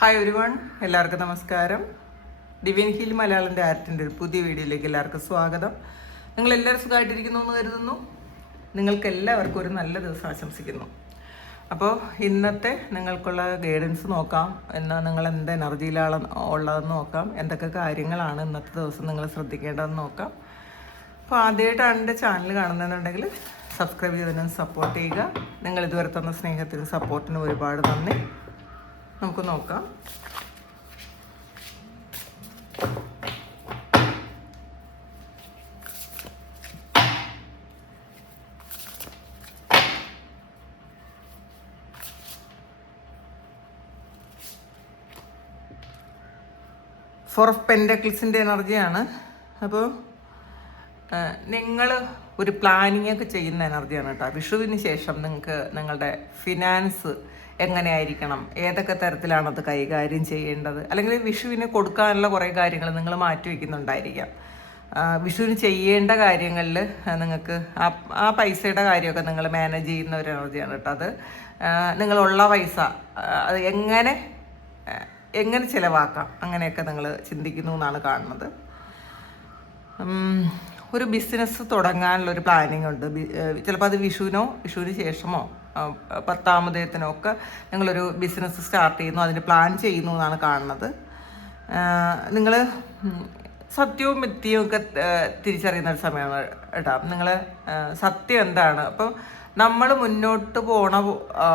Hi everyone, എല്ലാവർക്കും നമസ്കാരം. Divine heal മലയാളൻ്റെ ആർട്ടിൻ്റെ ഒരു പുതിയ വീഡിയോയിലേക്ക് എല്ലാവർക്കും സ്വാഗതം. നിങ്ങളെല്ലാവരും സുഖമായിട്ടിരിക്കുന്നു എന്ന് കരുതുന്നു. നിങ്ങൾക്ക് എല്ലാവർക്കും ഒരു നല്ല ദിവസം ആശംസിക്കുന്നു. അപ്പോൾ ഇന്നത്തെ നിങ്ങൾക്കുള്ള ഗൈഡൻസ് നോക്കാം. എന്നാൽ നിങ്ങൾ എന്ത് എനർജിയിലാണ് ഉള്ളതെന്ന് നോക്കാം. എന്തൊക്കെ കാര്യങ്ങളാണ് ഇന്നത്തെ ദിവസം നിങ്ങൾ ശ്രദ്ധിക്കേണ്ടതെന്ന് നോക്കാം. അപ്പോൾ ആദ്യമായിട്ടാണ് എൻ്റെ ചാനൽ കാണുന്നതെന്നുണ്ടെങ്കിൽ സബ്സ്ക്രൈബ് ചെയ്തതിനും സപ്പോർട്ട് ചെയ്യുക. നിങ്ങൾ ഇതുവരെ തന്ന സ്നേഹത്തിനും സപ്പോർട്ടിനും ഒരുപാട് നന്ദി. നമുക്ക് നോക്കാം. ഫോർ ഓഫ് പെൻറ്റക്കിൾസിൻ്റെ എനർജിയാണ്. അപ്പോൾ നിങ്ങൾ ഒരു പ്ലാനിങ് ഒക്കെ ചെയ്യുന്ന എനർജിയാണ് കേട്ടോ. വിഷുവിന് ശേഷം നിങ്ങൾക്ക് നിങ്ങളുടെ ഫിനാൻസ് എങ്ങനെയായിരിക്കണം, ഏതൊക്കെ തരത്തിലാണത് കൈകാര്യം ചെയ്യേണ്ടത്, അല്ലെങ്കിൽ വിഷുവിന് കൊടുക്കാനുള്ള കുറേ കാര്യങ്ങൾ നിങ്ങൾ മാറ്റി വയ്ക്കുന്നുണ്ടായിരിക്കാം. വിഷുവിന് ചെയ്യേണ്ട കാര്യങ്ങളിൽ നിങ്ങൾക്ക് ആ പൈസയുടെ കാര്യമൊക്കെ നിങ്ങൾ മാനേജ് ചെയ്യുന്ന ഒരു എനർജിയാണ് കേട്ടോ. അത് നിങ്ങളുള്ള പൈസ അത് എങ്ങനെ ചിലവാക്കാം അങ്ങനെയൊക്കെ നിങ്ങൾ ചിന്തിക്കുന്നു എന്നാണ് കാണുന്നത്. ഒരു ബിസിനസ് തുടങ്ങാനുള്ളൊരു പ്ലാനിങ് ഉണ്ട്. ചിലപ്പോൾ അത് വിഷുവിന് ശേഷമോ 10ാം ഉദയത്തിനോ ഒക്കെ നിങ്ങളൊരു ബിസിനസ് സ്റ്റാർട്ട് ചെയ്യുന്നു, അതിന് പ്ലാൻ ചെയ്യുന്നു എന്നാണ് കാണുന്നത്. നിങ്ങൾ സത്യവും മിഥ്യയും ഒക്കെ തിരിച്ചറിയുന്ന ഒരു സമയമാണ് കേട്ടോ. നിങ്ങൾ സത്യം എന്താണ്, അപ്പം നമ്മൾ മുന്നോട്ട് പോണ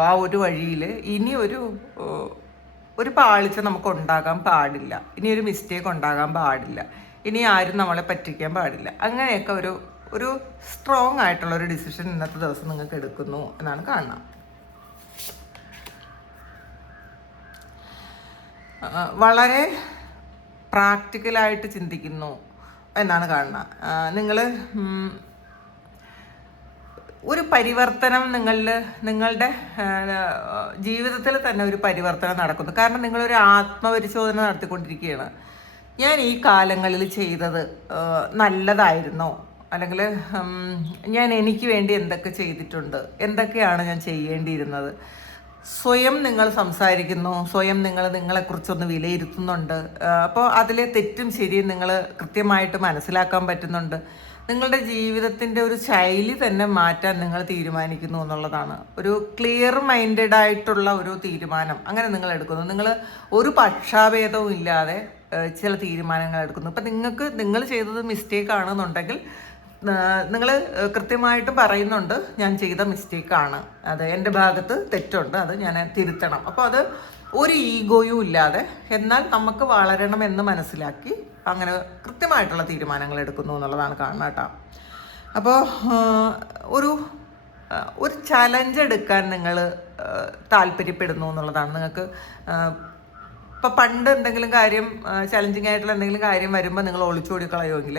ആ ഒരു വഴിയിൽ ഇനി ഒരു പാളിച്ച നമുക്ക് ഉണ്ടാകാൻ പാടില്ല, ഇനി ഒരു മിസ്റ്റേക്ക് ഉണ്ടാകാൻ പാടില്ല, ഇനി ആരും നമ്മളെ പറ്റിക്കാൻ പാടില്ല. അങ്ങനെയൊക്കെ ഒരു സ്ട്രോങ് ആയിട്ടുള്ള ഒരു ഡിസിഷൻ ഇന്നത്തെ ദിവസം നിങ്ങൾക്ക് എടുക്കുന്നു എന്നാണ് കാണുന്നത്. വളരെ പ്രാക്ടിക്കലായിട്ട് ചിന്തിക്കുന്നു എന്നാണ് കാണുന്നത്. നിങ്ങൾ ഒരു പരിവർത്തനം നിങ്ങളുടെ ജീവിതത്തിൽ തന്നെ ഒരു പരിവർത്തനം നടക്കുന്നു. കാരണം നിങ്ങളൊരു ആത്മപരിശോധന നടത്തിക്കൊണ്ടിരിക്കുകയാണ്. ഞാൻ ഈ കാലങ്ങളിൽ ചെയ്തത് നല്ലതായിരുന്നോ, അല്ലെങ്കിൽ ഞാൻ എനിക്ക് വേണ്ടി എന്തൊക്കെ ചെയ്തിട്ടുണ്ട്, എന്തൊക്കെയാണ് ഞാൻ ചെയ്യേണ്ടിയിരുന്നത്. സ്വയം നിങ്ങൾ സംസാരിക്കുന്നു, സ്വയം നിങ്ങളെക്കുറിച്ചൊന്ന് വിലയിരുത്തുന്നുണ്ട്. അപ്പോൾ അതിലെ തെറ്റും ശരിയും നിങ്ങൾ കൃത്യമായിട്ട് മനസ്സിലാക്കാൻ പറ്റുന്നുണ്ട്. നിങ്ങളുടെ ജീവിതത്തിൻ്റെ ഒരു ശൈലി തന്നെ മാറ്റാൻ നിങ്ങൾ തീരുമാനിക്കുന്നു എന്നുള്ളതാണ്. ഒരു ക്ലിയർ മൈൻഡഡ് ആയിട്ടുള്ള ഒരു തീരുമാനം അങ്ങനെ നിങ്ങൾ എടുക്കുന്നു. നിങ്ങൾ ഒരു പക്ഷാഭേദവും ഇല്ലാതെ ചില തീരുമാനങ്ങൾ എടുക്കുന്നു. ഇപ്പം നിങ്ങൾ ചെയ്തത് മിസ്റ്റേക്ക് ആണെന്നുണ്ടെങ്കിൽ നിങ്ങൾ കൃത്യമായിട്ട് പറയുന്നുണ്ട്, ഞാൻ ചെയ്ത മിസ്റ്റേക്കാണ്, അത് എൻ്റെ ഭാഗത്ത് തെറ്റുണ്ട്, അത് ഞാൻ തിരുത്തണം. അപ്പോൾ അത് ഒരു ഈഗോയും ഇല്ലാതെ എന്നാൽ നമുക്ക് വളരണമെന്ന് മനസ്സിലാക്കി അങ്ങനെ കൃത്യമായിട്ടുള്ള തീരുമാനങ്ങൾ എടുക്കുന്നു എന്നുള്ളതാണ് കാണുന്നത് കേട്ടോ. അപ്പോൾ ഒരു ചലഞ്ച് എടുക്കാൻ നിങ്ങൾ താല്പര്യപ്പെടുന്നു എന്നുള്ളതാണ്. നിങ്ങൾക്ക് ഇപ്പോൾ പണ്ട് എന്തെങ്കിലും കാര്യം ചലഞ്ചിങ് ആയിട്ടുള്ള എന്തെങ്കിലും കാര്യം വരുമ്പോൾ നിങ്ങൾ ഒളിച്ചോടി കളയുമെങ്കിൽ,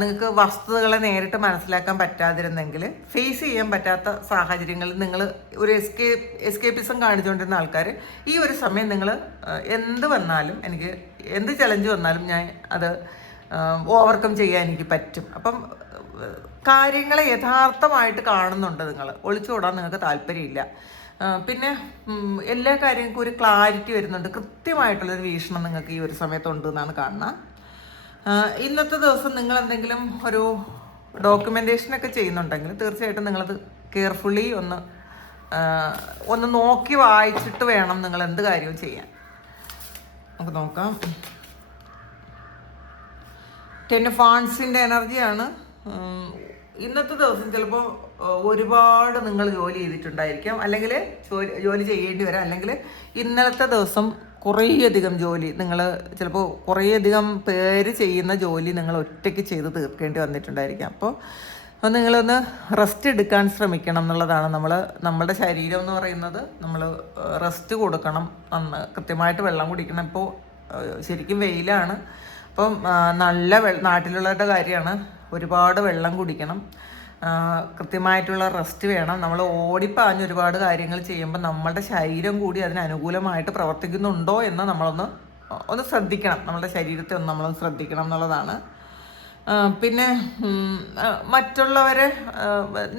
നിങ്ങൾക്ക് വസ്തുതകളെ നേരിട്ട് മനസ്സിലാക്കാൻ പറ്റാതിരുന്നെങ്കിൽ, ഫേസ് ചെയ്യാൻ പറ്റാത്ത സാഹചര്യങ്ങളിൽ നിങ്ങൾ ഒരു എസ്കേപ്പിസം കാണിച്ചുകൊണ്ടിരുന്ന ആൾക്കാർ ഈ ഒരു സമയം നിങ്ങൾ എന്ത് ചലഞ്ച് വന്നാലും ഞാൻ അത് ഓവർകം ചെയ്യാൻ എനിക്ക് പറ്റും. അപ്പം കാര്യങ്ങളെ യഥാർത്ഥമായിട്ട് കാണുന്നുണ്ട്. നിങ്ങൾ ഒളിച്ചോടാൻ നിങ്ങൾക്ക് താല്പര്യമില്ല. പിന്നെ എല്ലാ കാര്യങ്ങൾക്കും ഒരു ക്ലാരിറ്റി വരുന്നുണ്ട്. കൃത്യമായിട്ടുള്ളൊരു വീക്ഷണം നിങ്ങൾക്ക് ഈ ഒരു സമയത്തുണ്ട് എന്നാണ് കാണുന്നത്. ഇന്നത്തെ ദിവസം നിങ്ങൾ എന്തെങ്കിലും ഒരു ഡോക്യുമെൻറ്റേഷനൊക്കെ ചെയ്യുന്നുണ്ടെങ്കിൽ തീർച്ചയായിട്ടും നിങ്ങളത് കെയർഫുള്ളി ഒന്ന് നോക്കി വായിച്ചിട്ട് വേണം നിങ്ങൾ എന്ത് കാര്യവും ചെയ്യാൻ. നമുക്ക് നോക്കാം. 10 ഓഫ് വാണ്ട്സിൻ്റെ എനർജിയാണ്. ഇന്നത്തെ ദിവസം ചിലപ്പോൾ ഒരുപാട് നിങ്ങൾ ജോലി ചെയ്തിട്ടുണ്ടായിരിക്കാം, അല്ലെങ്കിൽ ജോലി ചെയ്യേണ്ടി വരാം, അല്ലെങ്കിൽ ഇന്നലത്തെ ദിവസം കുറേയധികം ജോലി ചിലപ്പോൾ കുറേയധികം പേര് ചെയ്യുന്ന ജോലി നിങ്ങൾ ഒറ്റയ്ക്ക് ചെയ്ത് തീർക്കേണ്ടി വന്നിട്ടുണ്ടായിരിക്കാം. അപ്പോൾ നിങ്ങളൊന്ന് റെസ്റ്റ് എടുക്കാൻ ശ്രമിക്കണം എന്നുള്ളതാണ്. നമ്മളുടെ ശരീരം എന്ന് പറയുന്നത് നമ്മൾ റെസ്റ്റ് കൊടുക്കണം, കൃത്യമായിട്ട് വെള്ളം കുടിക്കണം. ഇപ്പോൾ ശരിക്കും വെയിലാണ്, അപ്പം നല്ല നാട്ടിലുള്ളവരുടെ കാര്യമാണ്, ഒരുപാട് വെള്ളം കുടിക്കണം, കൃത്യമായിട്ടുള്ള റെസ്റ്റ് വേണം. നമ്മൾ ഓടിപ്പാഞ്ഞ് ഒരുപാട് കാര്യങ്ങൾ ചെയ്യുമ്പോൾ നമ്മളുടെ ശരീരം കൂടി അതിന് അനുകൂലമായിട്ട് പ്രവർത്തിക്കുന്നുണ്ടോ എന്ന് നമ്മളൊന്ന് ശ്രദ്ധിക്കണം. നമ്മളുടെ ശരീരത്തെ നമ്മളൊന്ന് ശ്രദ്ധിക്കണം എന്നുള്ളതാണ്. പിന്നെ മറ്റുള്ളവരെ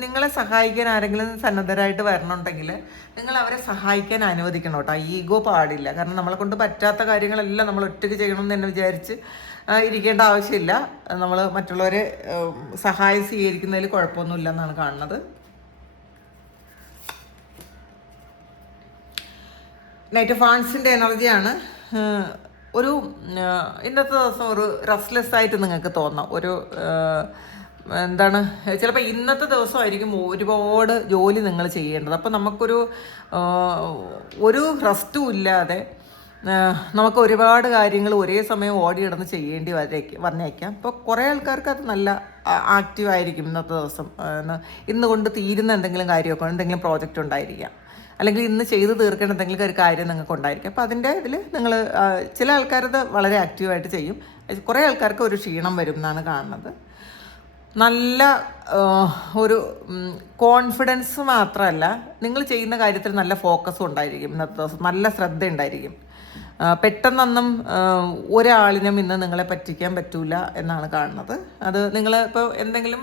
നിങ്ങളെ സഹായിക്കാൻ ആരെങ്കിലും സന്നദ്ധരായിട്ട് വരണമെന്നുണ്ടെങ്കിൽ നിങ്ങൾ അവരെ സഹായിക്കാൻ അനുവദിക്കണം കേട്ടോ. ഈഗോ പാടില്ല. കാരണം നമ്മളെ കൊണ്ട് പറ്റാത്ത കാര്യങ്ങളെല്ലാം നമ്മൾ ഒറ്റയ്ക്ക് ചെയ്യണം എന്ന് തന്നെ വിചാരിച്ച് ഇരിക്കേണ്ട ആവശ്യമില്ല. നമ്മൾ മറ്റുള്ളവരെ സഹായം സ്വീകരിക്കുന്നതിൽ കുഴപ്പമൊന്നുമില്ല എന്നാണ് കാണുന്നത്. നൈറ്റ് ഓഫ് വാൻസിൻ്റെ എനർജിയാണ്. ഒരു ഇന്നത്തെ ദിവസം ഒരു റെസ്റ്റ്ലെസ് ആയിട്ട് നിങ്ങൾക്ക് തോന്നാം. ഒരു എന്താണ്, ചിലപ്പോൾ ഇന്നത്തെ ദിവസമായിരിക്കും ഒരുപാട് ജോലി നിങ്ങൾ ചെയ്യേണ്ടത്. അപ്പോൾ നമുക്കൊരു റെസ്റ്റും ഇല്ലാതെ നമുക്ക് ഒരുപാട് കാര്യങ്ങൾ ഒരേ സമയം ഓടിയിടന്ന് ചെയ്യേണ്ടി വന്നേക്കാം. അപ്പോൾ കുറേ ആൾക്കാർക്ക് അത് നല്ല ആക്റ്റീവായിരിക്കും ഇന്നത്തെ ദിവസം. ഇന്ന് കൊണ്ട് തീരുന്ന എന്തെങ്കിലും കാര്യമൊക്കെ, എന്തെങ്കിലും പ്രോജക്റ്റ് ഉണ്ടായിരിക്കാം, അല്ലെങ്കിൽ ഇന്ന് ചെയ്ത് തീർക്കേണ്ട എന്തെങ്കിലും ഒരു കാര്യം നിങ്ങൾക്ക് ഉണ്ടായിരിക്കും. അപ്പോൾ അതിൻ്റെ ഇതിൽ നിങ്ങൾ ചില ആൾക്കാരത് വളരെ ആക്റ്റീവായിട്ട് ചെയ്യും. കുറേ ആൾക്കാർക്ക് ഒരു ക്ഷീണം വരും എന്നാണ് കാണുന്നത്. നല്ല ഒരു കോൺഫിഡൻസ് മാത്രമല്ല, നിങ്ങൾ ചെയ്യുന്ന കാര്യത്തിൽ നല്ല ഫോക്കസും ഉണ്ടായിരിക്കും ഇന്നത്തെ ദിവസം. നല്ല ശ്രദ്ധ ഉണ്ടായിരിക്കും. പെട്ടെന്നൊന്നും ഒരാളിനും ഇന്ന് നിങ്ങളെ പറ്റിക്കാൻ പറ്റൂല എന്നാണ് കാണുന്നത്. അത് നിങ്ങൾ ഇപ്പോൾ എന്തെങ്കിലും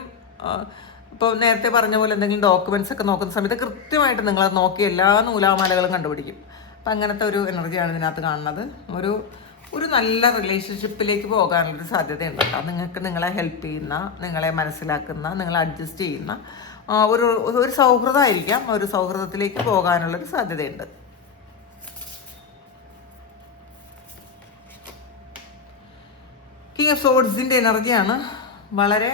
ഇപ്പോൾ നേരത്തെ പറഞ്ഞ പോലെ എന്തെങ്കിലും ഡോക്യുമെൻറ്റ്സ് ഒക്കെ നോക്കുന്ന സമയത്ത് കൃത്യമായിട്ട് നിങ്ങളത് നോക്കി എല്ലാ നൂലാമാലകളും കണ്ടുപിടിക്കും. അപ്പം അങ്ങനത്തെ ഒരു എനർജിയാണ് ഇതിനകത്ത് കാണുന്നത്. ഒരു നല്ല റിലേഷൻഷിപ്പിലേക്ക് പോകാനുള്ളൊരു സാധ്യതയുണ്ട് കേട്ടോ. നിങ്ങൾക്ക് നിങ്ങളെ ഹെൽപ്പ് ചെയ്യുന്ന, നിങ്ങളെ മനസ്സിലാക്കുന്ന, നിങ്ങളെ അഡ്ജസ്റ്റ് ചെയ്യുന്ന ഒരു സൗഹൃദമായിരിക്കാം. ഒരു സൗഹൃദത്തിലേക്ക് പോകാനുള്ളൊരു സാധ്യതയുണ്ട്. കിങ് ഓഫ് സോഡ്സിൻ്റെ എനർജിയാണ്. വളരെ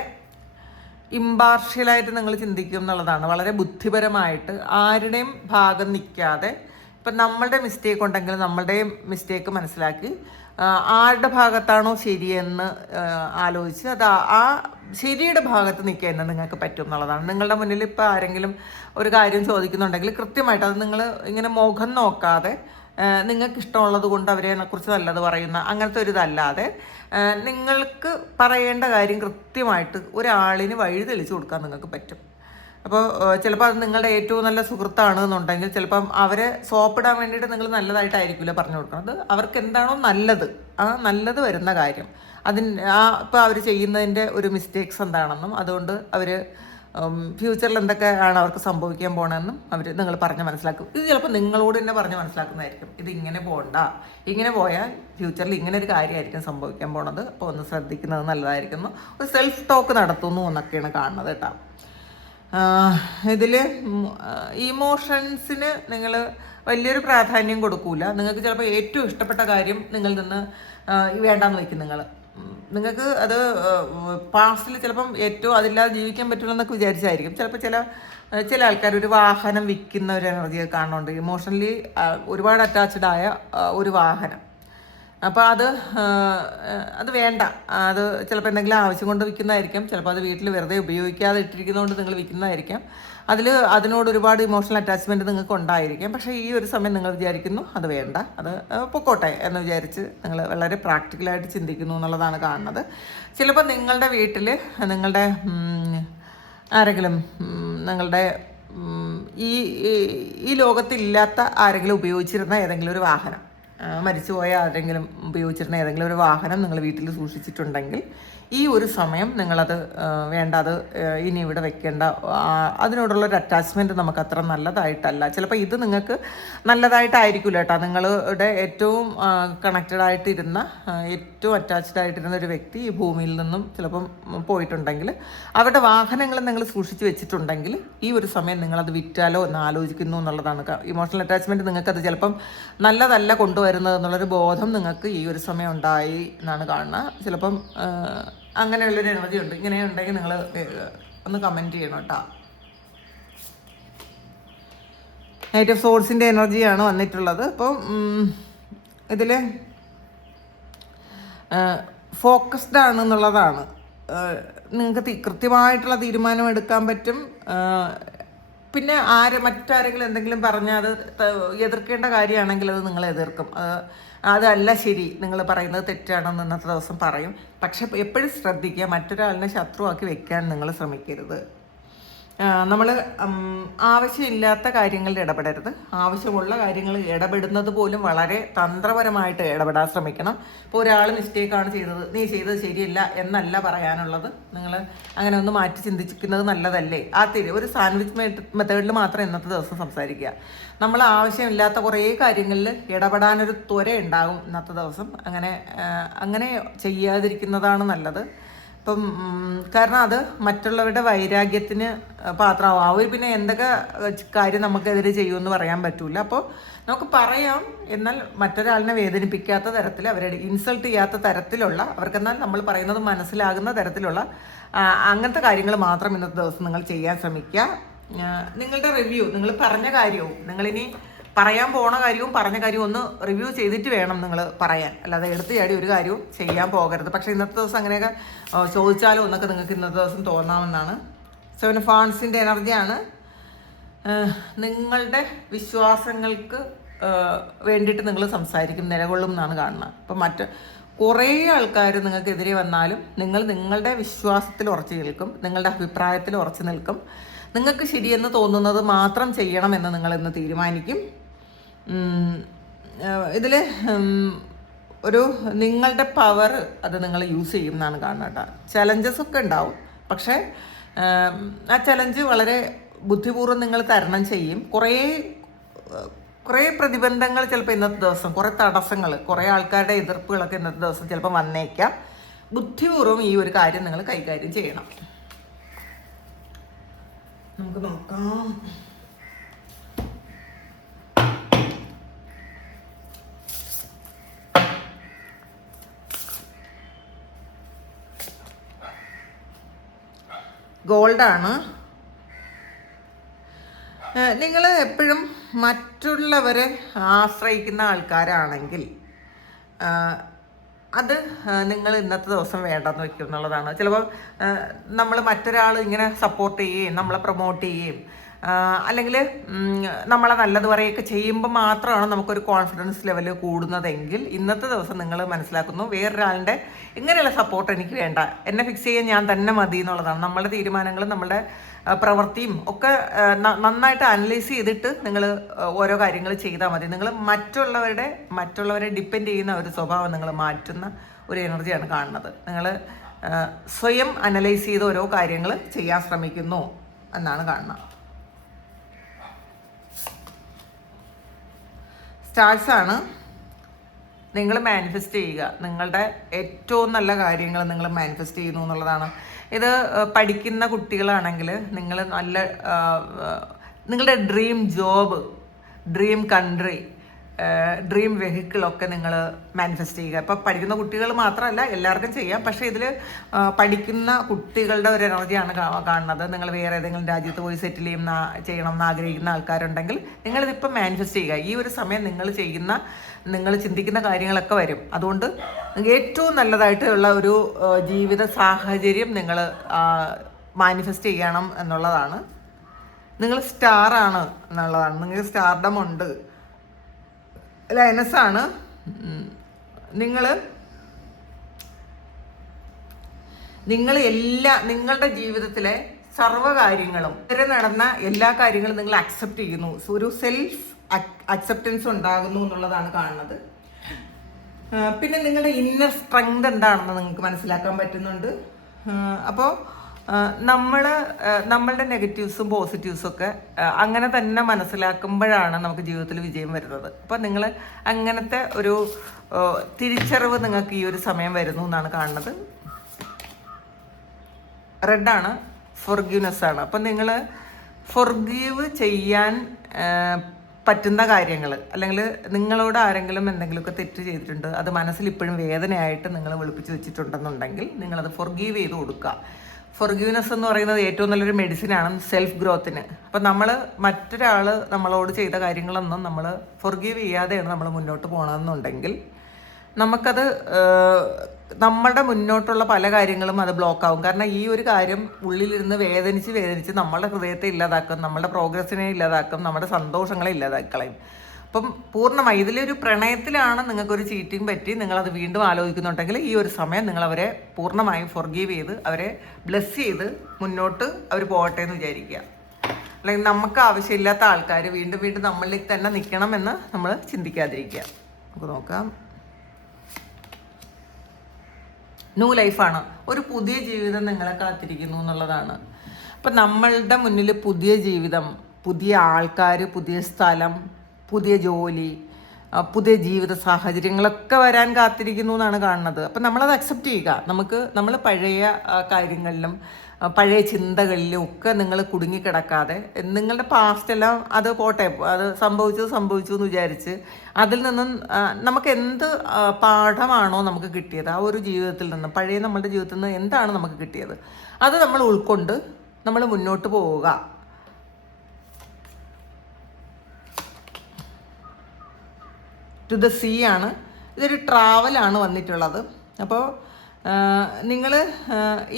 ഇമ്പാർഷ്യലായിട്ട് നിങ്ങൾ ചിന്തിക്കും എന്നുള്ളതാണ്. വളരെ ബുദ്ധിപരമായിട്ട് ആരുടെയും ഭാഗം നിൽക്കാതെ, ഇപ്പം നമ്മളുടെ മിസ്റ്റേക്ക് ഉണ്ടെങ്കിൽ നമ്മളുടെയും മിസ്റ്റേക്ക് മനസ്സിലാക്കി ആരുടെ ഭാഗത്താണോ ശരിയെന്ന് ആലോചിച്ച് അത് ആ ശരിയുടെ ഭാഗത്ത് നിൽക്കുക തന്നെ നിങ്ങൾക്ക് പറ്റും എന്നുള്ളതാണ്. നിങ്ങളുടെ മുന്നിൽ ഇപ്പോൾ ആരെങ്കിലും ഒരു കാര്യം ചോദിക്കുന്നുണ്ടെങ്കിൽ കൃത്യമായിട്ട് അത് നിങ്ങൾ ഇങ്ങനെ മുഖം നോക്കാതെ നിങ്ങൾക്ക് ഇഷ്ടമുള്ളത് കൊണ്ട് അവരെ കുറിച്ച് നല്ലത് പറയുന്ന അങ്ങനത്തെ ഒരു ഇതല്ലാതെ നിങ്ങൾക്ക് പറയേണ്ട കാര്യം കൃത്യമായിട്ട് ഒരാളിന് വഴി തെളിച്ചു കൊടുക്കാൻ നിങ്ങൾക്ക് പറ്റും. അപ്പോൾ ചിലപ്പോൾ അത് നിങ്ങളുടെ ഏറ്റവും നല്ല സുഹൃത്താണ് എന്നുണ്ടെങ്കിൽ ചിലപ്പം അവരെ സോപ്പിടാൻ വേണ്ടിയിട്ട് നിങ്ങൾ നല്ലതായിട്ടായിരിക്കില്ല പറഞ്ഞു കൊടുക്കുന്നത്. അവർക്ക് എന്താണോ നല്ലത്, ആ നല്ലത് വരുന്ന കാര്യം ഇപ്പോൾ അവർ ചെയ്യുന്നതിൻ്റെ ഒരു മിസ്റ്റേക്സ് എന്താണെന്നും അതുകൊണ്ട് അവർ ഫ്യൂച്ചറിൽ എന്തൊക്കെയാണ് അവർക്ക് സംഭവിക്കാൻ പോകണമെന്നും നിങ്ങൾ പറഞ്ഞ് മനസ്സിലാക്കും. ഇത് ചിലപ്പോൾ നിങ്ങളോട് തന്നെ പറഞ്ഞ് മനസ്സിലാക്കുന്നതായിരിക്കും. ഇത് ഇങ്ങനെ പോകണ്ട, ഇങ്ങനെ പോയാൽ ഫ്യൂച്ചറിൽ ഇങ്ങനെ ഒരു കാര്യമായിരിക്കും സംഭവിക്കാൻ പോണത്, അപ്പോൾ ഒന്ന് ശ്രദ്ധിക്കുന്നത് നല്ലതായിരിക്കുന്നു. ഒരു സെൽഫ് ടോക്ക് നടത്തുന്നു എന്നൊക്കെയാണ് കാണുന്നത് കേട്ടോ. ഇതിൽ ഇമോഷൻസിന് നിങ്ങൾ വലിയൊരു പ്രാധാന്യം കൊടുക്കൂല. നിങ്ങൾക്ക് ചിലപ്പോൾ ഏറ്റവും ഇഷ്ടപ്പെട്ട കാര്യം നിങ്ങളിൽ നിന്ന് വേണ്ടാന്ന് വയ്ക്കും. നിങ്ങൾക്ക് അത് പാസ്റ്റിൽ ചിലപ്പം ഏറ്റവും അതില്ലാതെ ജീവിക്കാൻ പറ്റുള്ളൂ വിചാരിച്ചായിരിക്കും. ചിലപ്പോൾ ചില ആൾക്കാർ ഒരു വാഹനം വിൽക്കുന്ന ഒരു എനർജിയെ കാണുന്നുണ്ട്. ഇമോഷണലി ഒരുപാട് അറ്റാച്ച്ഡ് ആയ ഒരു വാഹനം. അപ്പോൾ അത് വേണ്ട. അത് ചിലപ്പോൾ എന്തെങ്കിലും ആവശ്യം കൊണ്ട് വിൽക്കുന്നതായിരിക്കും. ചിലപ്പോൾ അത് വീട്ടിൽ വെറുതെ ഉപയോഗിക്കാതെ ഇട്ടിരിക്കുന്നതുകൊണ്ട് നിങ്ങൾ വിൽക്കുന്നതായിരിക്കും. അതിനോട് ഒരുപാട് ഇമോഷണൽ അറ്റാച്ച്മെൻറ്റ് നിങ്ങൾക്ക് ഉണ്ടായിരിക്കും. പക്ഷേ ഈ ഒരു സമയം നിങ്ങൾ വിചാരിക്കുന്നു അത് വേണ്ട, അത് പൊക്കോട്ടെ എന്ന് വിചാരിച്ച് നിങ്ങൾ വളരെ പ്രാക്ടിക്കലായിട്ട് ചിന്തിക്കുന്നു എന്നുള്ളതാണ് കാണുന്നത്. ചിലപ്പോൾ നിങ്ങളുടെ വീട്ടിൽ നിങ്ങളുടെ ആരെങ്കിലും നിങ്ങളുടെ ഈ ലോകത്തില്ലാത്ത ആരെങ്കിലും ഉപയോഗിച്ചിരുന്ന ഏതെങ്കിലും ഒരു വാഹനം, മരിച്ചുപോയ ആരെങ്കിലും ഉപയോഗിച്ചിരുന്ന ഏതെങ്കിലും ഒരു വാഹനം നിങ്ങൾ വീട്ടിൽ സൂക്ഷിച്ചിട്ടുണ്ടെങ്കിൽ ഈ ഒരു സമയം നിങ്ങളത് വേണ്ട, അത് ഇനി ഇവിടെ വെക്കേണ്ട. അതിനോടുള്ളൊരു അറ്റാച്ച്മെൻറ്റ് നമുക്ക് അത്ര നല്ലതായിട്ടല്ല. ചിലപ്പോൾ ഇത് നിങ്ങൾക്ക് നല്ലതായിട്ടായിരിക്കില്ല കേട്ടോ. നിങ്ങളുടെ ഏറ്റവും കണക്റ്റഡ് ആയിട്ടിരുന്ന, ഏറ്റവും അറ്റാച്ച്ഡ് ആയിട്ടിരുന്ന ഒരു വ്യക്തി ഈ ഭൂമിയിൽ നിന്നും ചിലപ്പം പോയിട്ടുണ്ടെങ്കിൽ അവരുടെ വാഹനങ്ങൾ നിങ്ങൾ സൂക്ഷിച്ച് വെച്ചിട്ടുണ്ടെങ്കിൽ ഈ ഒരു സമയം നിങ്ങളത് വിറ്റാലോ എന്ന് ആലോചിക്കുന്നു എന്നുള്ളതാണ്. ഇമോഷണൽ അറ്റാച്ച്മെൻറ്റ് നിങ്ങൾക്കത് ചിലപ്പം നല്ലതല്ല കൊണ്ടുവരുന്നത് എന്നുള്ളൊരു ബോധം നിങ്ങൾക്ക് ഈ ഒരു സമയം ഉണ്ടായി എന്നാണ് കാണുന്നത്. ചിലപ്പം അങ്ങനെയുള്ളൊരു എനർജി ഉണ്ട്. ഇങ്ങനെ ഉണ്ടെങ്കിൽ നിങ്ങൾ ഒന്ന് കമൻറ്റ് ചെയ്യണം കേട്ടോ. നൈറ്റ് ഓഫ് സോഡ്സിൻ്റെ എനർജിയാണ് വന്നിട്ടുള്ളത്. അപ്പം ഇതിൽ ഫോക്കസ്ഡ് ആണെന്നുള്ളതാണ്. നിങ്ങൾക്ക് കൃത്യമായിട്ടുള്ള തീരുമാനം എടുക്കാൻ പറ്റും. പിന്നെ മറ്റാരെങ്കിലും എന്തെങ്കിലും പറഞ്ഞാൽ അത് എതിർക്കേണ്ട കാര്യമാണെങ്കിൽ അത് നിങ്ങൾ എതിർക്കും. അതല്ല ശരി, നിങ്ങൾ പറയുന്നത് തെറ്റാണെന്ന് ഇന്നത്തെ ദിവസം പറയും. പക്ഷെ എപ്പോഴും ശ്രദ്ധിക്കുക, മറ്റൊരാളിനെ ശത്രുവാക്കി വെക്കാൻ നിങ്ങൾ ശ്രമിക്കരുത്. നമ്മൾ ആവശ്യമില്ലാത്ത കാര്യങ്ങളിൽ ഇടപെടരുത്. ആവശ്യമുള്ള കാര്യങ്ങൾ ഇടപെടുന്നത് പോലും വളരെ തന്ത്രപരമായിട്ട് ഇടപെടാൻ ശ്രമിക്കണം. ഇപ്പോൾ ഒരാൾ മിസ്റ്റേക്കാണ് ചെയ്തത്, നീ ചെയ്തത് ശരിയല്ല എന്നല്ല പറയാനുള്ളത്. നിങ്ങൾ അങ്ങനെ ഒന്ന് മാറ്റി ചിന്തിക്കുന്നത് നല്ലതല്ലേ? ഒരു സാൻഡ്വിച്ച് മെത്തേഡിൽ മാത്രം ഇന്നത്തെ ദിവസം സംസാരിക്കുക. നമ്മൾ ആവശ്യമില്ലാത്ത കുറേ കാര്യങ്ങളിൽ ഇടപെടാനൊരു ത്വര ഉണ്ടാകും ഇന്നത്തെ ദിവസം. അങ്ങനെ ചെയ്യാതിരിക്കുന്നതാണ് നല്ലത്. ഇപ്പം കാരണം അത് മറ്റുള്ളവരുടെ വൈരാഗ്യത്തിന് പാത്രമാവും. അവർ പിന്നെ എന്തൊക്കെ കാര്യം നമുക്കെതിരെ ചെയ്യുമെന്ന് പറയാൻ പറ്റില്ല. അപ്പോൾ നമുക്ക് പറയാം, എന്നാൽ മറ്റൊരാളിനെ വേദനിപ്പിക്കാത്ത തരത്തിൽ, അവരെ ഇൻസൾട്ട് ചെയ്യാത്ത തരത്തിലുള്ള, അവർക്കെന്നാൽ നമ്മൾ പറയുന്നത് മനസ്സിലാകുന്ന തരത്തിലുള്ള അങ്ങനത്തെ കാര്യങ്ങൾ മാത്രം ഇന്നത്തെ ദിവസം നിങ്ങൾ ചെയ്യാൻ ശ്രമിക്കുക. നിങ്ങളുടെ റിവ്യൂ, നിങ്ങൾ പറഞ്ഞ കാര്യവും, നിങ്ങളിനി പറയാൻ പോണ കാര്യവും പറഞ്ഞ കാര്യവും ഒന്ന് റിവ്യൂ ചെയ്തിട്ട് വേണം നിങ്ങൾ പറയാൻ. അല്ലാതെ എടുത്ത് ചാടി ഒരു കാര്യവും ചെയ്യാൻ പോകരുത്. പക്ഷേ ഇന്നത്തെ ദിവസം അങ്ങനെയൊക്കെ ചോദിച്ചാലോ എന്നൊക്കെ നിങ്ങൾക്ക് ഇന്നത്തെ ദിവസം തോന്നാമെന്നാണ്. 7 ഓഫ് വാണ്ട്സിൻ്റെ എനർജിയാണ്. നിങ്ങളുടെ വിശ്വാസങ്ങൾക്ക് വേണ്ടിയിട്ട് നിങ്ങൾ സംസാരിക്കും, നിലകൊള്ളും എന്നാണ് കാണുന്നത്. അപ്പം കുറേ ആൾക്കാർ നിങ്ങൾക്കെതിരെ വന്നാലും നിങ്ങൾ നിങ്ങളുടെ വിശ്വാസത്തിൽ ഉറച്ചു നിൽക്കും, നിങ്ങളുടെ അഭിപ്രായത്തിൽ ഉറച്ചു നിൽക്കും. നിങ്ങൾക്ക് ശരിയെന്ന് തോന്നുന്നത് മാത്രം ചെയ്യണമെന്ന് നിങ്ങളിന്ന് തീരുമാനിക്കും. ഇതിൽ ഒരു നിങ്ങളുടെ പവർ അത് നിങ്ങൾ യൂസ് ചെയ്യും എന്നാണ് കാണുന്നത് കേട്ടോ. ചലഞ്ചസ് ഒക്കെ ഉണ്ടാവും, പക്ഷേ ആ ചലഞ്ച് വളരെ ബുദ്ധിപൂർവ്വം നിങ്ങൾ തരണം ചെയ്യും. കുറേ പ്രതിബന്ധങ്ങൾ ചിലപ്പോൾ ഇന്നത്തെ ദിവസം, കുറേ തടസ്സങ്ങൾ, കുറേ ആൾക്കാരുടെ എതിർപ്പുകളൊക്കെ ഇന്നത്തെ ദിവസം ചിലപ്പോൾ വന്നേക്കാം. ബുദ്ധിപൂർവ്വം ഈ ഒരു കാര്യം നിങ്ങൾ കൈകാര്യം ചെയ്യണം. നമുക്ക് നോക്കാം. ഗോൾഡാണ്. നിങ്ങൾ എപ്പോഴും മറ്റുള്ളവരെ ആശ്രയിക്കുന്ന ആൾക്കാരാണെങ്കിൽ അത് നിങ്ങൾ ഇന്നത്തെ ദിവസം വേണ്ടെന്ന് വെക്കും എന്നുള്ളതാണ്. ചിലപ്പോൾ നമ്മൾ മറ്റൊരാൾ ഇങ്ങനെ സപ്പോർട്ട് ചെയ്യുകയും നമ്മളെ പ്രൊമോട്ട് ചെയ്യുകയും അല്ലെങ്കിൽ നമ്മളെ നല്ലത് പറയുകയൊക്കെ ചെയ്യുമ്പോൾ മാത്രമാണ് നമുക്കൊരു കോൺഫിഡൻസ് ലെവൽ കൂടുന്നതെങ്കിൽ ഇന്നത്തെ ദിവസം നിങ്ങൾ മനസ്സിലാക്കുന്നു വേറൊരാളുടെ ഇങ്ങനെയുള്ള സപ്പോർട്ട് എനിക്ക് വേണ്ട, എന്നെ ഫിക്സ് ചെയ്യാൻ ഞാൻ തന്നെ മതി എന്നുള്ളതാണ്. നമ്മളുടെ തീരുമാനങ്ങളും നമ്മളുടെ പ്രവൃത്തിയും ഒക്കെ നന്നായിട്ട് അനലൈസ് ചെയ്തിട്ട് നിങ്ങൾ ഓരോ കാര്യങ്ങൾ ചെയ്താൽ മതി. നിങ്ങൾ മറ്റുള്ളവരെ ഡിപ്പെൻഡ് ചെയ്യുന്ന ഒരു സ്വഭാവം നിങ്ങൾ മാറ്റുന്ന ഒരു എനർജിയാണ് കാണുന്നത്. നിങ്ങൾ സ്വയം അനലൈസ് ചെയ്ത് ഓരോ കാര്യങ്ങൾ ചെയ്യാൻ ശ്രമിക്കുന്നു എന്നാണ് കാണുന്നത്. സ്റ്റാർസാണ്. നിങ്ങൾ മാനിഫെസ്റ്റ് ചെയ്യുക, നിങ്ങളുടെ ഏറ്റവും നല്ല കാര്യങ്ങൾ നിങ്ങൾ മാനിഫെസ്റ്റ് ചെയ്യുന്നു എന്നുള്ളതാണ്. ഇത് പഠിക്കുന്ന കുട്ടികളാണെങ്കിൽ നിങ്ങൾ നിങ്ങളുടെ dream job, dream country, dream വെഹിക്കിളൊക്കെ നിങ്ങൾ മാനിഫെസ്റ്റ് ചെയ്യുക. ഇപ്പോൾ പഠിക്കുന്ന കുട്ടികൾ മാത്രമല്ല, എല്ലാവർക്കും ചെയ്യാം. പക്ഷേ ഇതിൽ പഠിക്കുന്ന കുട്ടികളുടെ ഒരു എനർജിയാണ് കാണുന്നത്. നിങ്ങൾ വേറെ ഏതെങ്കിലും രാജ്യത്ത് പോയി സെറ്റിൽ ചെയ്യണം എന്ന് ആഗ്രഹിക്കുന്ന ആൾക്കാരുണ്ടെങ്കിൽ നിങ്ങളിതിപ്പോൾ മാനിഫെസ്റ്റ് ചെയ്യുക. ഈ ഒരു സമയം നിങ്ങൾ ചിന്തിക്കുന്ന കാര്യങ്ങളൊക്കെ വരും. അതുകൊണ്ട് ഏറ്റവും നല്ലതായിട്ടുള്ള ഒരു ജീവിത സാഹചര്യം നിങ്ങൾ മാനിഫെസ്റ്റ് ചെയ്യണം എന്നുള്ളതാണ്. നിങ്ങൾ സ്റ്റാറാണ് എന്നുള്ളതാണ്. നിങ്ങൾക്ക് സ്റ്റാർഡം ഉണ്ട്. ലയനസാണ്. നിങ്ങളുടെ ജീവിതത്തിലെ സർവ്വകാര്യങ്ങളും ഇതുവരെ നടന്ന എല്ലാ കാര്യങ്ങളും നിങ്ങൾ അക്സെപ്റ്റ് ചെയ്യുന്നു. ഒരു സെൽഫ് അക്സെപ്റ്റൻസ് ഉണ്ടാകുന്നു എന്നുള്ളതാണ് കാണുന്നത്. പിന്നെ നിങ്ങളുടെ ഇന്നർ സ്ട്രെങ്ത് എന്താണെന്ന് നിങ്ങൾക്ക് മനസ്സിലാക്കാൻ പറ്റുന്നുണ്ട്. അപ്പോൾ നമ്മളുടെ നെഗറ്റീവ്സും പോസിറ്റീവ്സും ഒക്കെ അങ്ങനെ തന്നെ മനസ്സിലാക്കുമ്പോഴാണ് നമുക്ക് ജീവിതത്തിൽ വിജയം വരുന്നത്. അപ്പോൾ നിങ്ങൾ അങ്ങനത്തെ ഒരു തിരിച്ചറിവ് നിങ്ങൾക്ക് ഈ ഒരു സമയം വരുന്നു എന്നാണ് കാണുന്നത്. റെഡാണ്, ഫൊർഗീവ്നെസ് ആണ്. അപ്പം നിങ്ങൾ ഫൊർഗീവ് ചെയ്യാൻ പറ്റുന്ന കാര്യങ്ങൾ, അല്ലെങ്കിൽ നിങ്ങളോട് ആരെങ്കിലും എന്തെങ്കിലുമൊക്കെ തെറ്റ് ചെയ്തിട്ടുണ്ട്, അത് മനസ്സിൽ ഇപ്പോഴും വേദനയായിട്ട് നിങ്ങൾ വിളിപ്പിച്ച് വെച്ചിട്ടുണ്ടെന്നുണ്ടെങ്കിൽ നിങ്ങളത് ഫൊർഗീവ് ചെയ്ത് കൊടുക്കുക. ഫൊർഗീവ്നെസ് എന്ന് പറയുന്നത് ഏറ്റവും നല്ലൊരു മെഡിസിനാണ് സെൽഫ് ഗ്രോത്തിന്. അപ്പം മറ്റൊരാൾ നമ്മളോട് ചെയ്ത കാര്യങ്ങളൊന്നും നമ്മൾ ഫൊർഗീവ് ചെയ്യാതെയാണ് നമ്മൾ മുന്നോട്ട് പോകണമെന്നുണ്ടെങ്കിൽ നമുക്കത് നമ്മളുടെ മുന്നോട്ടുള്ള പല കാര്യങ്ങളും അത് ബ്ലോക്കാവും. കാരണം ഈ ഒരു കാര്യം ഉള്ളിലിരുന്ന് വേദനിച്ച് നമ്മളുടെ ഹൃദയത്തെ ഇല്ലാതാക്കും, നമ്മളുടെ പ്രോഗ്രസ്സിനെ ഇല്ലാതാക്കും, നമ്മുടെ സന്തോഷങ്ങളെ ഇല്ലാതാക്കളയും. അപ്പം പൂർണ്ണമായി ഇതിലൊരു പ്രണയത്തിലാണ് നിങ്ങൾക്കൊരു ചീറ്റിംഗ് പറ്റി നിങ്ങളത് വീണ്ടും ആലോചിക്കുന്നുണ്ടെങ്കിൽ ഈ ഒരു സമയം നിങ്ങൾ അവരെ പൂർണ്ണമായും ഫൊർഗീവ് ചെയ്ത് അവരെ ബ്ലെസ് ചെയ്ത് മുന്നോട്ട് അവർ പോകട്ടെ എന്ന് വിചാരിക്കുക. അല്ലെങ്കിൽ നമുക്ക് ആവശ്യമില്ലാത്ത ആൾക്കാർ വീണ്ടും വീണ്ടും നമ്മളിലേക്ക് തന്നെ നിൽക്കണമെന്ന് നമ്മൾ ചിന്തിക്കാതിരിക്കുക. നമുക്ക് നോക്കാം. ന്യൂ ലൈഫാണ്, ഒരു പുതിയ ജീവിതം നിങ്ങളെ കാത്തിരിക്കുന്നു എന്നുള്ളതാണ്. അപ്പം നമ്മളുടെ മുന്നിൽ പുതിയ ജീവിതം, പുതിയ ആൾക്കാർ, പുതിയ സ്ഥലം, പുതിയ ജോലി, പുതിയ ജീവിത സാഹചര്യങ്ങളൊക്കെ വരാൻ കാത്തിരിക്കുന്നു എന്നാണ് കാണുന്നത്. അപ്പം നമ്മളത് അക്സെപ്റ്റ് ചെയ്യുക. നമ്മൾ പഴയ കാര്യങ്ങളിലും പഴയ ചിന്തകളിലും ഒക്കെ നിങ്ങൾ കുടുങ്ങിക്കിടക്കാതെ നിങ്ങളുടെ പാസ്റ്റ് എല്ലാം അത് പോട്ടെ, അത് സംഭവിച്ചു എന്ന് വിചാരിച്ച് അതിൽ നിന്നും നമുക്ക് എന്ത് പാഠമാണോ നമുക്ക് കിട്ടിയത് ആ ഒരു ജീവിതത്തിൽ നിന്ന്, പഴയ നമ്മളുടെ ജീവിതത്തിൽ നിന്ന് എന്താണ് നമുക്ക് കിട്ടിയത് അത് നമ്മൾ ഉൾക്കൊണ്ട് നമ്മൾ മുന്നോട്ട് പോവുക. ടു ദ സീ ആണ്, ഇതൊരു ട്രാവലാണ് വന്നിട്ടുള്ളത്. അപ്പോൾ നിങ്ങൾ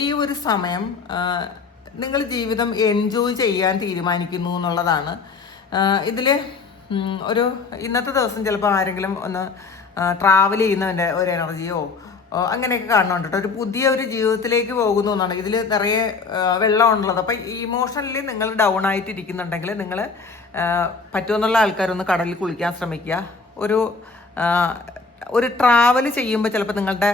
ഈ ഒരു സമയം നിങ്ങൾ ജീവിതം എൻജോയ് ചെയ്യാൻ തീരുമാനിക്കുന്നു എന്നുള്ളതാണ്. ഇതിൽ ഒരു ഇന്നത്തെ ദിവസം ചിലപ്പോൾ ആരെങ്കിലും ഒന്ന് ട്രാവൽ ചെയ്യുന്നതിൻ്റെ ഒരു എനർജിയോ അങ്ങനെയൊക്കെ കാണുന്നുണ്ട് കേട്ടോ. ഒരു പുതിയ ഒരു ജീവിതത്തിലേക്ക് പോകുന്നു എന്നാണ്. ഇതിൽ നിറയെ വെള്ളമുള്ളത്. അപ്പം ഇമോഷണലി നിങ്ങൾ ഡൗൺ ആയിട്ടിരിക്കുന്നുണ്ടെങ്കിൽ നിങ്ങൾ പറ്റുമെന്നുള്ള ആൾക്കാരൊന്ന് കടലിൽ കുളിക്കാൻ ശ്രമിക്കുക. ഒരു ട്രാവൽ ചെയ്യുമ്പോൾ ചിലപ്പോൾ നിങ്ങളുടെ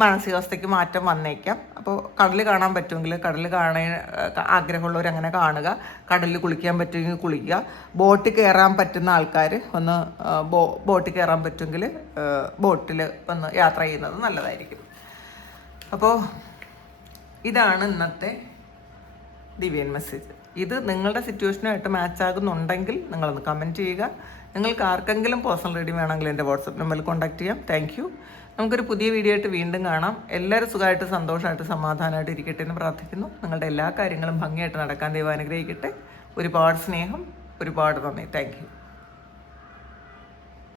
മാനസികാവസ്ഥയ്ക്ക് മാറ്റം വന്നേക്കാം. അപ്പോൾ കടൽ കാണാൻ പറ്റുമെങ്കിൽ കടൽ കാണാൻ ആഗ്രഹമുള്ളവർ അങ്ങനെ കാണുക. കടലിൽ കുളിക്കാൻ പറ്റുമെങ്കിൽ കുളിക്കുക. ബോട്ടിൽ കയറാൻ പറ്റുന്ന ആൾക്കാർ ഒന്ന് ബോട്ടിൽ കയറാൻ പറ്റുമെങ്കിൽ ബോട്ടിൽ ഒന്ന് യാത്ര ചെയ്യുന്നത് നല്ലതായിരിക്കും. അപ്പോൾ ഇതാണ് ഇന്നത്തെ ദിവ്യൻ മെസ്സേജ്. ഇത് നിങ്ങളുടെ സിറ്റുവേഷനുമായിട്ട് മാച്ച് ആകുന്നുണ്ടെങ്കിൽ നിങ്ങളൊന്ന് കമൻറ്റ് ചെയ്യുക. നിങ്ങൾക്ക് ആർക്കെങ്കിലും പേഴ്സണൽ റീഡിംഗ് വേണമെങ്കിൽ എൻ്റെ വാട്സപ്പ് നമ്പറിൽ കോൺടാക്ട് ചെയ്യാം. Thank you. നമുക്കൊരു പുതിയ വീഡിയോ ആയിട്ട് വീണ്ടും കാണാം. എല്ലാവരും സുഖമായിട്ട് സന്തോഷമായിട്ട് സമാധാനമായിട്ട് ഇരിക്കട്ടെ എന്ന് പ്രാർത്ഥിക്കുന്നു. നിങ്ങളുടെ എല്ലാ കാര്യങ്ങളും ഭംഗിയായിട്ട് നടക്കാൻ ദൈവം അനുഗ്രഹിക്കട്ടെ. ഒരുപാട് സ്നേഹം, ഒരുപാട് നന്ദി. Thank you.